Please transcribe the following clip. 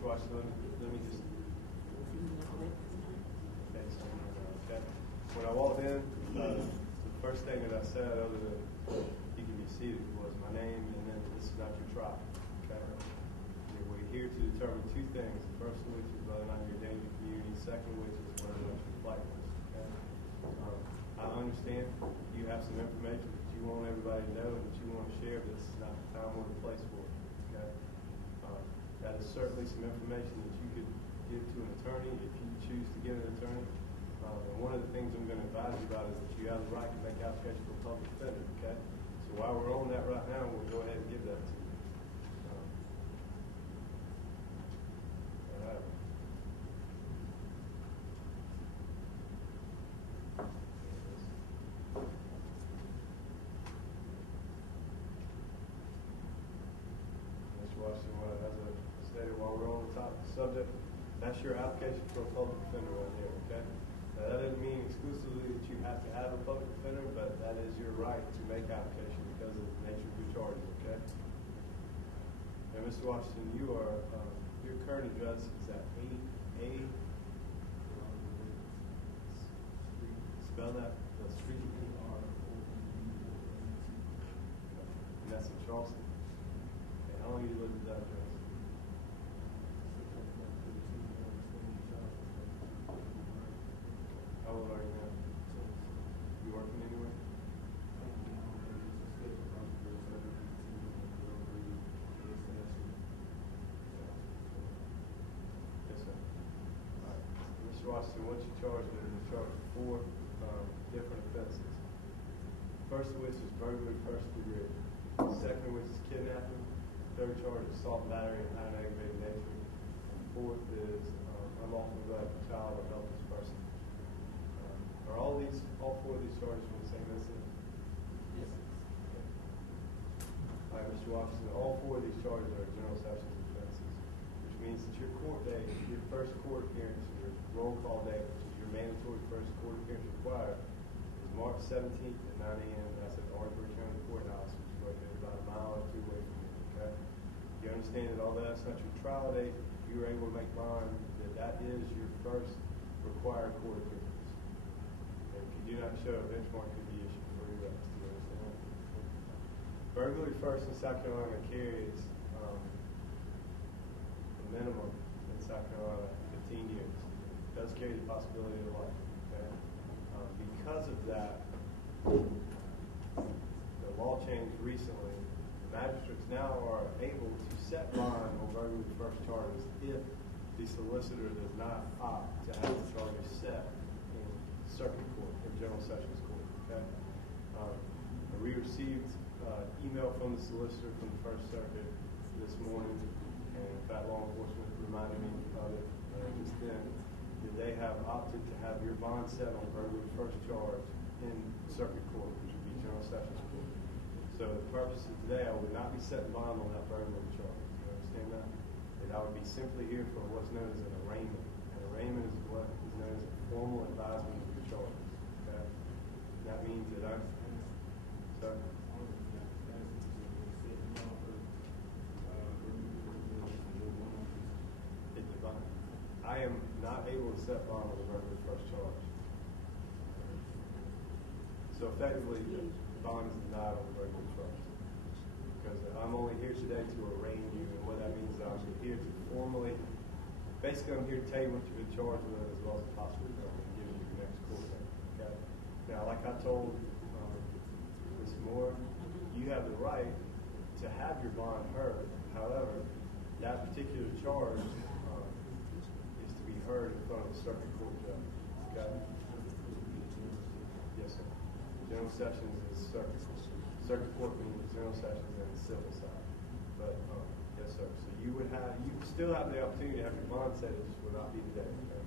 Mr. Washington, let me just. Okay. When I walked in, the first thing that I said, other than you can be seated, was my name, and then this is not your trial. Okay. We're here to determine two things. The first of which is whether or not you're a danger to the community. Second of which is whether or not you're flightless. Okay. I understand you have some information that you want everybody to know and that you want to share, but this is not the time or the place for it. Okay. That is certainly some information that you could give to an attorney if you choose to get an attorney. And one of the things I'm going to advise you about is that you have the right to make application for a public defender. Okay. So while we're on that right now, we'll go ahead and give that to you. All right. Washington, as I stated while we're on the topic subject, that's your application for a public defender right here, okay? Now, that doesn't mean exclusively that you have to have a public defender, but that is your right to make application because of the nature of your charges, okay? And Mr. Washington, you are, your current address is at 8A, spell that, the street. And that's in Charleston. How long have you lived at that address? How old are you now? You working anywhere? Yes, sir. All right. Mr. Washington, what you charged with? You're charged with 4 different offenses. First of which is burglary, first degree. Second of which is kidnapping. Third charge is assault, battery, and high and aggravated nature. And fourth is unlawful neglect of a child or helpless person. Are all 4 of these charges from the same incident? Yes. Okay. All right, Mr. Washington, all 4 of these charges are general sessions offenses, which means that your court date, your first court appearance, your roll call date, which is your mandatory first court appearance required, is March 17th at 9 a.m. That's at the Orangeburg County Courthouse, which is located about a mile or 2 away from you. Okay? You understand that although that's not your trial date, if you were able to make bond, that is your first required court appearance. And if you do not show, a benchmark could be issued for your arrest. Do you understand? Burglary first in South Carolina carries the minimum in South Carolina 15 years. It does carry the possibility of life. Okay? Because of that, the law changed recently. Magistrates now are able to set bond on burglary first charges if the solicitor does not opt to have the charges set in circuit court, in general sessions court. Okay? We received email from the solicitor from the First Circuit this morning, and in fact, law enforcement reminded me of it just then, that they have opted to have your bond set on burglary first charge in circuit court, which would be general sessions court. So the purpose of today, I would not be setting bond on that burglary charge. You understand that? And I would be simply here for what's known as an arraignment. An arraignment is what is known as a formal advisement of the charges. Okay? That means that I'm. Sorry? I am not able to set bond on the burglary first charge. So effectively, the bond is denied on the burglary charge. Because I'm only here today to arraign you, and what that means is I'm here to formally, basically I'm here to tell you what you've been charged with as well as possibly give you your next court date. Okay? Now, like I told Ms. Moore, you have the right to have your bond heard. However, that particular charge is to be heard in front of a circuit court judge. Okay? Yes, sir. General sessions is circuit court. Circuit court means general sessions and the civil side. But yes, sir. So you still have the opportunity to have your bond set. It just will not be today. Okay?